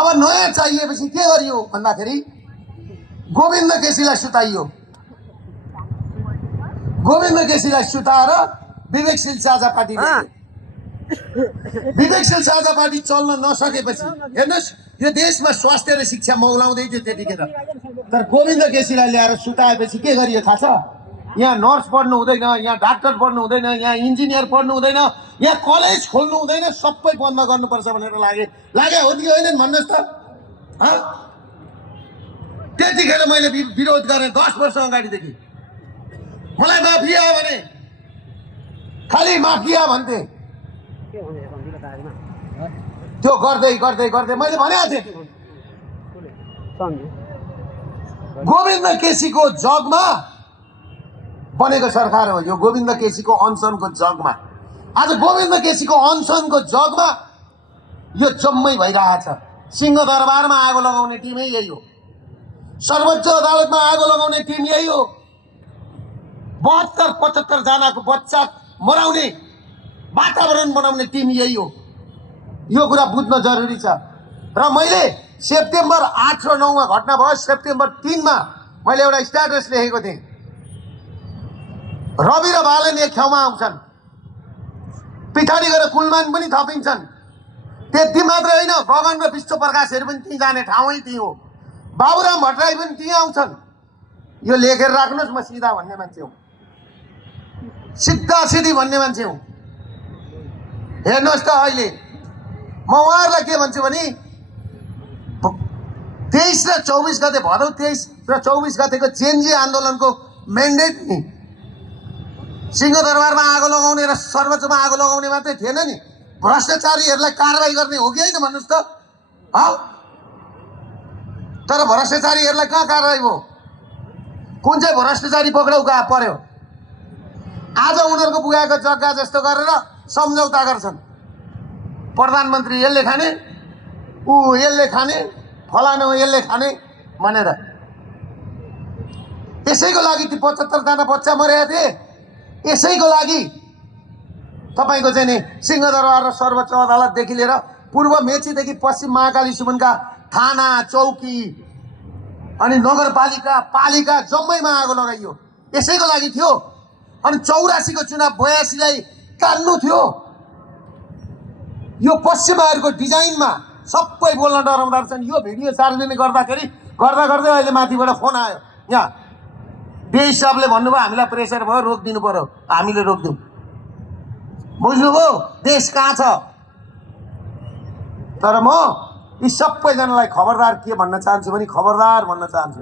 अब नयाँ चाहिएपछि के गरियो भन्दाखेरि गोविन्द केसीलाई सुताइयो। गोविन्द केसीलाई सुताएर विवेकशील साझा पार्टी विवेकशील साझा पार्टी चल्न नसकेपछि हेर्नुहोस् यो देशमा स्वास्थ्य र शिक्षा मौलाउँदै थियो त्यतिखेर। तर गोविन्द केसीलाई ल्याएर सुताएपछि के गरियो थाहा छ? यहाँ नर्स पढ्नु हुँदैन, यहाँ डाक्टर पढ्नु हुँदैन, यहाँ इन्जिनियर पढ्नु हुँदैन, यहाँ कलेज खोल्नु हुँदैन, सबै बन्द गर्नुपर्छ भनेर लागे हो कि होइन भन्नुहोस् त? त्यतिखेर मैले विरोध गरेँ 10 वर्ष अगाडिदेखि। मलाई माफिया भने खालि माफिया भन्थे। त्यो गर्दै गर्दै गर्दै मैले भनेको थिएँ गोविन्द केसीको जगमा बनेको सरकार हो यो। गोविन्द केसीको अनसनको जगमा आज गोविन्द केसीको अनसनको जगमा यो जम्मै भइरहेछ। सिंहदरबारमा आगो लगाउने टिमै यही हो, सर्वोच्च अदालतमा आगो लगाउने टिम यही हो, 72-75 जनाको बच्चा मराउने वातावरण बनाउने टिम यही हो। यो कुरा बुझ्न जरुरी छ। र मैले सेप्टेम्बर 8 र 9 मा घटना भयो। सेप्टेम्बर 3 मा मैले एउटा स्ट्याटस लेखेको थिएँ, रवि र बालन एक ठाउँमा आउँछन्, पछाडि गएर कुलमान पनि थपिन्छन्। त्यति मात्र होइन, गगन र विश्व प्रकाशहरू पनि त्यहीँ जाने ठाउँै त्यही हो, बाबुराम भट्टराई पनि त्यहीँ आउँछन्। यो लेखेर राख्नुहोस्, म सिधा भन्ने मान्छे हुँ, सिधा सिधी भन्ने मान्छे हुँ। हेर्नुहोस् त अहिले म उहाँहरूलाई के भन्छु भने 23 र 24 गते भदौ 23 र 24 गतेको जेएनजी आन्दोलनको म्यान्डेट नि सिंहदरबारमा आगो लगाउने र सर्वोच्चमा आगो लगाउने मात्रै थिएन नि, भ्रष्टाचारीहरूलाई कारबाही गर्ने हो कि होइन भन्नुहोस् त? तर भ्रष्टाचारीहरूलाई कहाँ कारबाही भयो? कुन चाहिँ भ्रष्टाचारी पक्राउ पर्यो? आज उनीहरूको पुगेको जग्गा जस्तो गरेर सम्झौता गर्छन्। प्रधानमन्त्री यसले खाने, ऊ यसले खाने, फलानु यसले खाने भनेर। यसैको लागि ती 75 जना बच्चा मरेका थिए। यसैको लागि तपाईको चाहिँ नि सिंहदरबार र सर्वोच्च अदालतदेखि लिएर पूर्व मेचीदेखि पश्चिम महाकालीसम्मका थाना चौकी अनि नगरपालिका पालिका जम्मैमा आगो लगाइयो। यसैको लागि थियो। अनि 84 को चुनाव 82 लाई काट्नु थियो। यो पश्चिमाहरूको डिजाइनमा सबै बोल्न डराउँदा रहेछन्। यो भिडियो सार्वजनिक गर्दाखेरि गर्दै अहिले माथिबाट फोन आयो, यहाँ देश सबले भन्नुभयो हामीलाई प्रेसर भयो, रोकिदिनु पर्यो, हामीले रोक्दिउँ। बुझ्नुभयो देश कहाँ छ? तर म यी सबैजनालाई खबरदार के भन्न चाहन्छु भने खबरदार भन्न चाहन्छु,